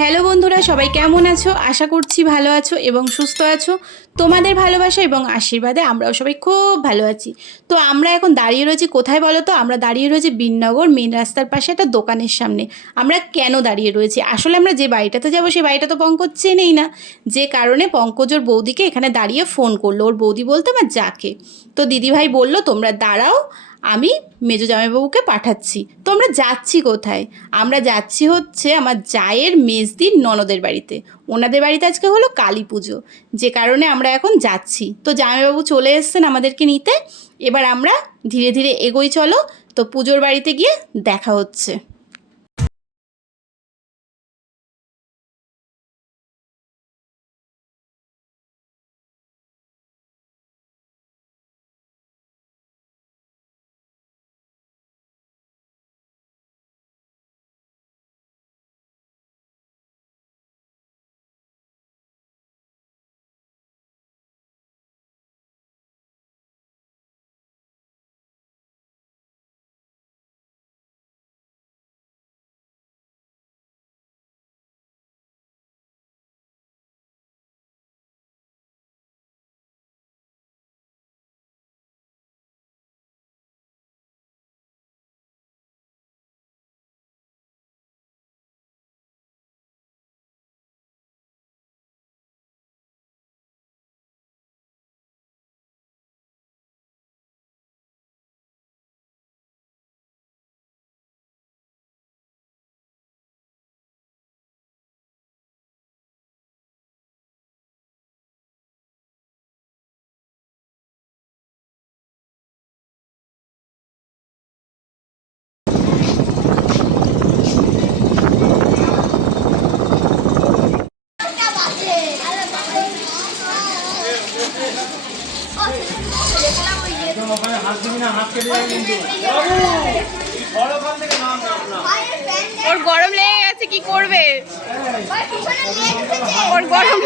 Hello বন্ধুরা, সবাই কেমন আছো? আশা করছি ভালো আছো এবং সুস্থ আছো। তোমাদের ভালোবাসা এবং আশীর্বাদে আমরাও সবাই খুব ভালো আছি। তো আমরা এখন দাঁড়িয়ে রয়েছি কোথায় বলো তো? আমরা দাঁড়িয়ে রয়েছি বিননগর মেন রাস্তার পাশে একটা দোকানের সামনে। আমরা কেন দাঁড়িয়ে রয়েছি? আসলে আমরা যে বাড়িটাতে যাবো সেই বাড়িটা তো পঙ্কজ চেনেই না, যে কারণে পঙ্কজ ওর বৌদিকে এখানে দাঁড়িয়ে ফোন করলো। ওর বৌদি বলতে আমার যাকে। তো দিদিভাই বলল তোমরা দাঁড়াও, আমি মেজো জামাইবাবুকে পাঠাচ্ছি। তো আমরা যাচ্ছি কোথায়? আমরা যাচ্ছি হচ্ছে আমার জায়ের মেজদির ননদের বাড়িতে। ওনাদের বাড়িতে আজকে হলো কালী পুজো, যে কারণে আমরা এখন যাচ্ছি। তো জামাইবাবু চলে এসছেন আমাদেরকে নিতে। এবার আমরা ধীরে ধীরে এগোই, চলো। তো পুজোর বাড়িতে গিয়ে দেখা হচ্ছে। ওর গরম লেগে গেছে, কি করবে? ওর গরম।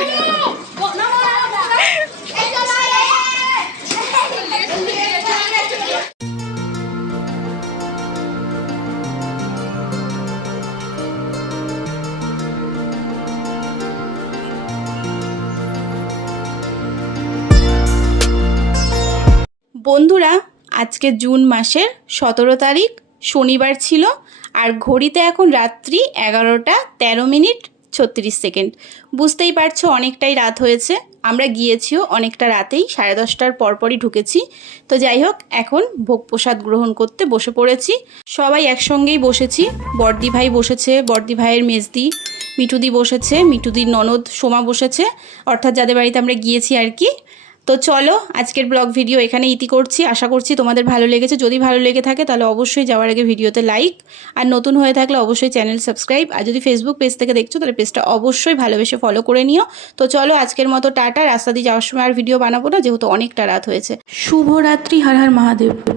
বন্ধুরা, আজকে জুন মাসের 17 তারিখ শনিবার ছিল, আর ঘড়িতে এখন রাত্রি 11:13:36। বুঝতেই পারছো অনেকটাই রাত হয়েছে। আমরা গিয়েছিও অনেকটা রাতেই, 10:30টার পরপরই ঢুকেছি। তো যাই হোক, এখন ভোগ প্রসাদ গ্রহণ করতে বসে পড়েছি। সবাই একসঙ্গেই বসেছি। বড়দি ভাই বসেছে, বড়দি ভাইয়ের মেজদি মিঠুদি বসেছে, মিঠুদির ননদ সোমা বসেছে, অর্থাৎ যাদের বাড়িতে আমরা গিয়েছি আর কি। তো চলো, আজকের ব্লগ ভিডিও এখানে ইতি করছি। আশা করছি তোমাদের ভালো লেগেছে। যদি ভালো লেগে থাকে তাহলে অবশ্যই যাওয়ার আগে ভিডিওতে লাইক, আর নতুন হয়ে থাকলে অবশ্যই চ্যানেল সাবস্ক্রাইব, আর যদি ফেসবুক পেজ থেকে দেখছো তাহলে পেজটা অবশ্যই ভালোবেসে ফলো করে নিও। তো চলো, আজকের মতো টাটা। রাস্তা দিয়ে যাওয়ার সময় আর ভিডিও বানাবো না, যেহেতু অনেকটা রাত হয়েছে। শুভরাত্রি। হর হর মহাদেব।